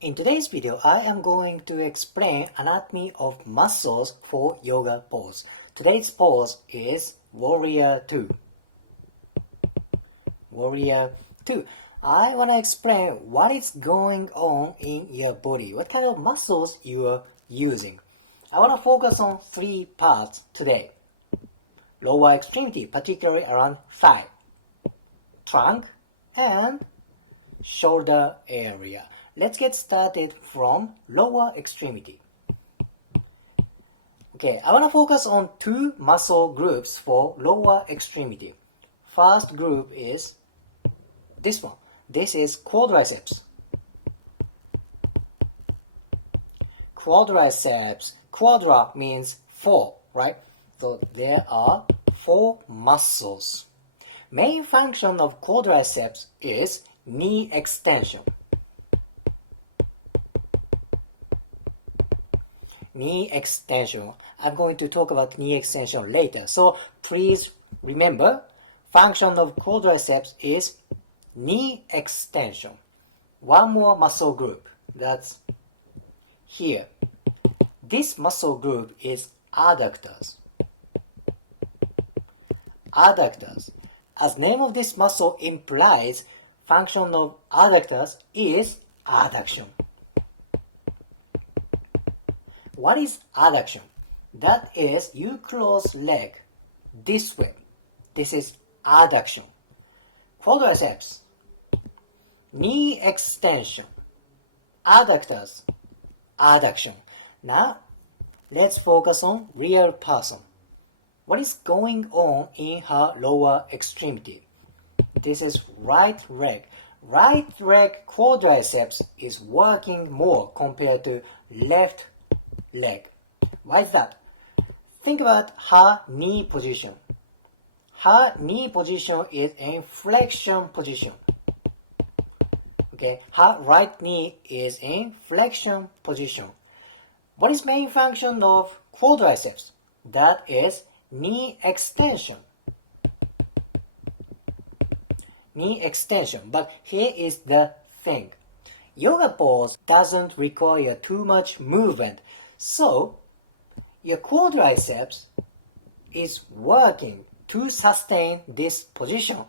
In today's video, I am going to explain anatomy of muscles for yoga pose. Today's pose is Warrior 2. Warrior 2. I want to explain what is going on in your body, what kind of muscles you are using. I want to focus on three parts today. Lower extremity, particularly around thigh, trunk, and shoulder area. Let's get started from lower extremity. Okay, I want to focus on two muscle groups for lower extremity. First group is this one. This is quadriceps. Quadriceps. Quadra means four, right? So there are four muscles. Main function of quadriceps is knee extension. Knee extension. I'm going to talk about knee extension later. So please remember, function of quadriceps is knee extension. One more muscle group. That's here. This muscle group is adductors. Adductors. As name of this muscle implies, function of adductors is adduction. What is adduction? That is, you close leg this way. This is adduction. Quadriceps, knee extension, adductors, adduction. Now, let's focus on real person. What is going on in her lower extremity? This is right leg. Right leg quadriceps is working more compared to left leg. Why is that? Think about her knee position. Her knee position is in flexion position. Okay, her right knee is in flexion position. What is main function of quadriceps? That is knee extension. Knee extension. But here is the thing. Yoga pose doesn't require too much movement. So, your quadriceps is working to sustain this position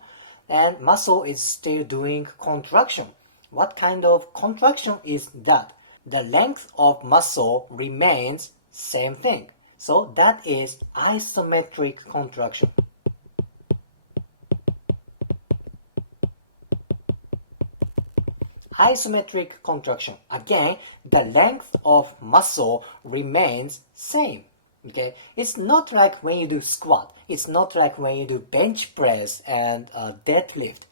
and muscle is still doing contraction. What kind of contraction is that? The length of muscle remains same thing. So that is isometric contraction. Isometric contraction. Again, the length of muscle remains same. Okay, it's not like when you do squat. It's not like when you do bench press and deadlift.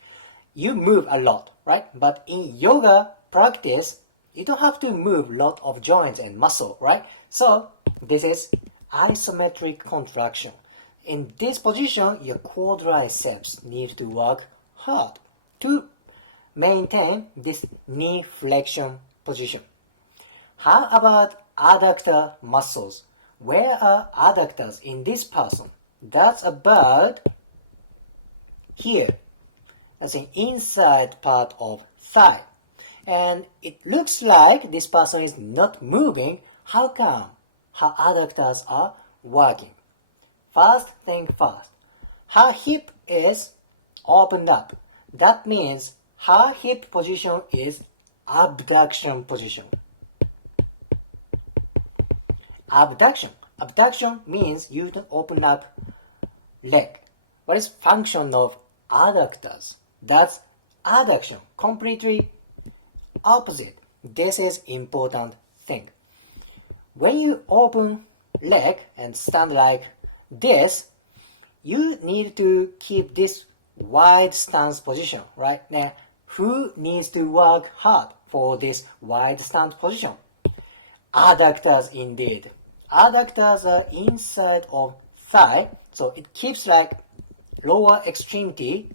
You move a lot, right? But in yoga practice, you don't have to move a lot of joints and muscle, right? So this is isometric contraction. In this position, your quadriceps need to work hard to maintain this knee flexion position. How about adductor muscles? Where are adductors in this person? That's about here. That's an inside part of thigh. And it looks like this person is not moving. How come? Her adductors are working. First thing first. Her hip is opened up. That means her hip position is abduction position. Abduction. Abduction means you don't open up leg. What is function of adductors? That's adduction. Completely opposite. This is important thing. When you open leg and stand like this, you need to keep this wide stance position, right? Now, who needs to work hard for this wide stance position? Adductors indeed. Adductors are inside of thigh, so it keeps like lower extremity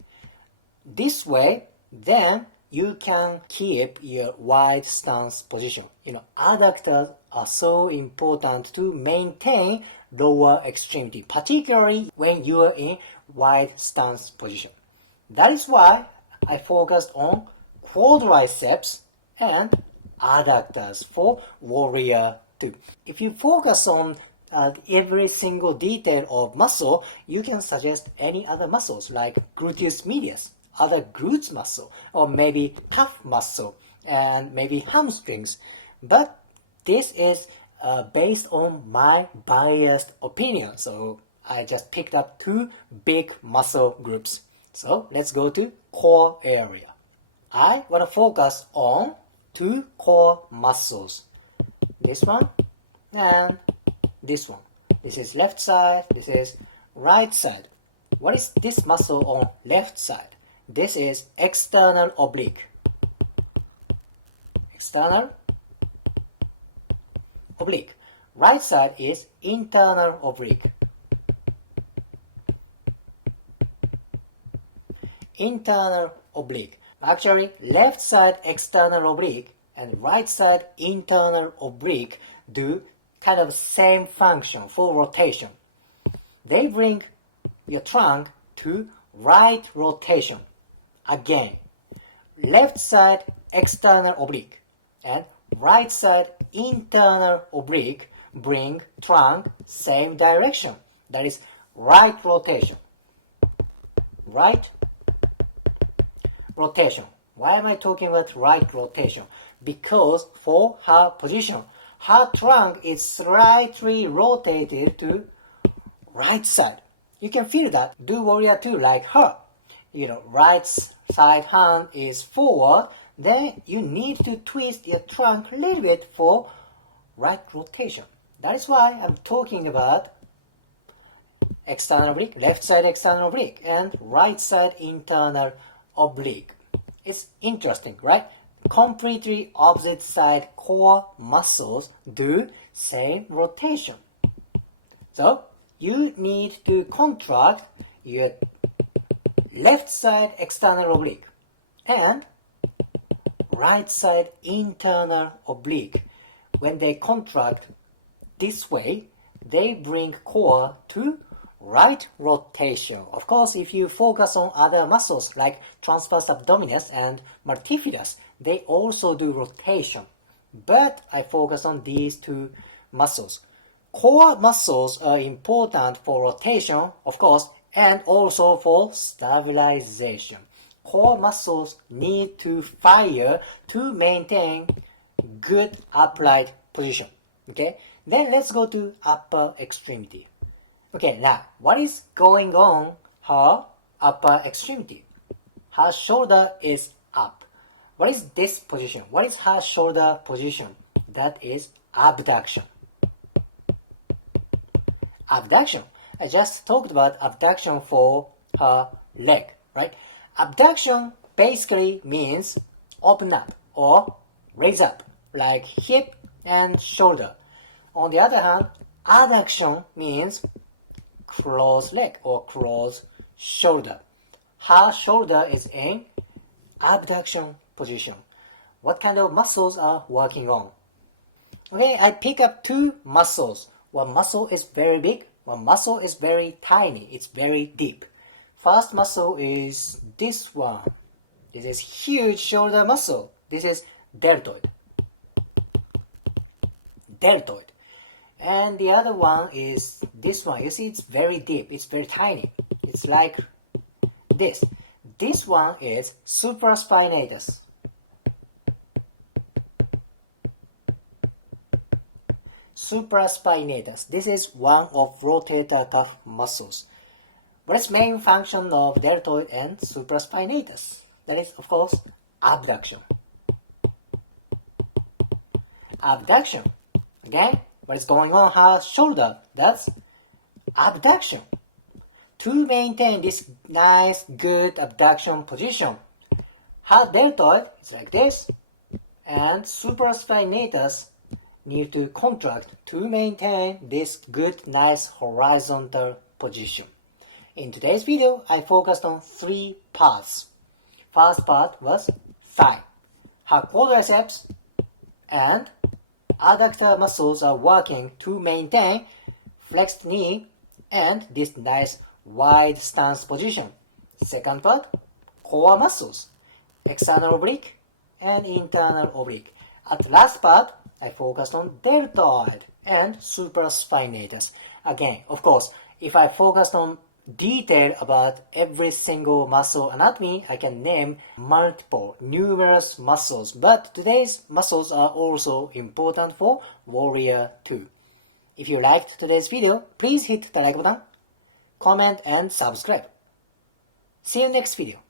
this way, then you can keep your wide stance position. Adductors are so important to maintain lower extremity, particularly when you are in wide stance position. That is why I focused on quadriceps and adductors for warrior 2. If you focus on every single detail of muscle, you can suggest any other muscles like gluteus medius, other glutes muscle, or maybe calf muscle, and maybe hamstrings. But this is based on my biased opinion, so I just picked up two big muscle groups. So let's go to core area. I want to focus on two core muscles. This one and this one. This is left side, this is right side. What is this muscle on left side? This is external oblique. External oblique. Right side is internal oblique. Internal oblique. Actually, left side external oblique and right side internal oblique do kind of same function for rotation. They bring your trunk to right rotation. Again, left side external oblique and right side internal oblique bring trunk same direction. That is right rotation. Right rotation. Why am I talking about right rotation? Because for her position, her trunk is slightly rotated to right side. You can feel that. Do warrior 2 like her. Right side hand is forward. Then you need to twist your trunk a little bit for right rotation. That is why I'm talking about external oblique, left side external oblique, and right side internal oblique. It's interesting, right? Completely opposite side core muscles do same rotation. So you need to contract your left side external oblique and right side internal oblique. When they contract this way, they bring core to right rotation. Of course, if you focus on other muscles like transverse abdominis and multifidus, they also do rotation. But I focus on these two muscles. Core muscles are important for rotation, of course, and also for stabilization. Core muscles need to fire to maintain good upright position. Okay, then let's go to upper extremity. Okay, now what is going on her upper extremity? Her shoulder is up. What is this position? What is her shoulder position? That is abduction. Abduction. I just talked about abduction for her leg, right? Abduction basically means open up or raise up, like hip and shoulder. On the other hand, adduction means close leg or close shoulder. Her shoulder is in abduction position. What kind of muscles are working on? Okay, I pick up two muscles. One muscle is very big, one muscle is very tiny, it's very deep. First muscle is this one. This is huge shoulder muscle. This is deltoid. Deltoid. And the other one is this one. You see, it's very deep. It's very tiny. It's like this. This one is supraspinatus. Supraspinatus. This is one of rotator cuff muscles. What is main function of deltoid and supraspinatus? That is, of course, abduction. Abduction. Again, what is going on her shoulder? That's abduction. To maintain this nice, good abduction position, her deltoid is like this, and supraspinatus need to contract to maintain this good, nice horizontal position. In today's video, I focused on three parts. First part was thigh. Her quadriceps and adductor muscles are working to maintain flexed knee and this nice wide stance position. Second part, core muscles, external oblique and internal oblique. At the last part, I focused on deltoid and supraspinatus. Again, of course, if I focused on detail about every single muscle anatomy, I can name numerous muscles, but today's muscles are also important for Warrior 2. If you liked today's video, please hit the like button, comment and subscribe. See you next video.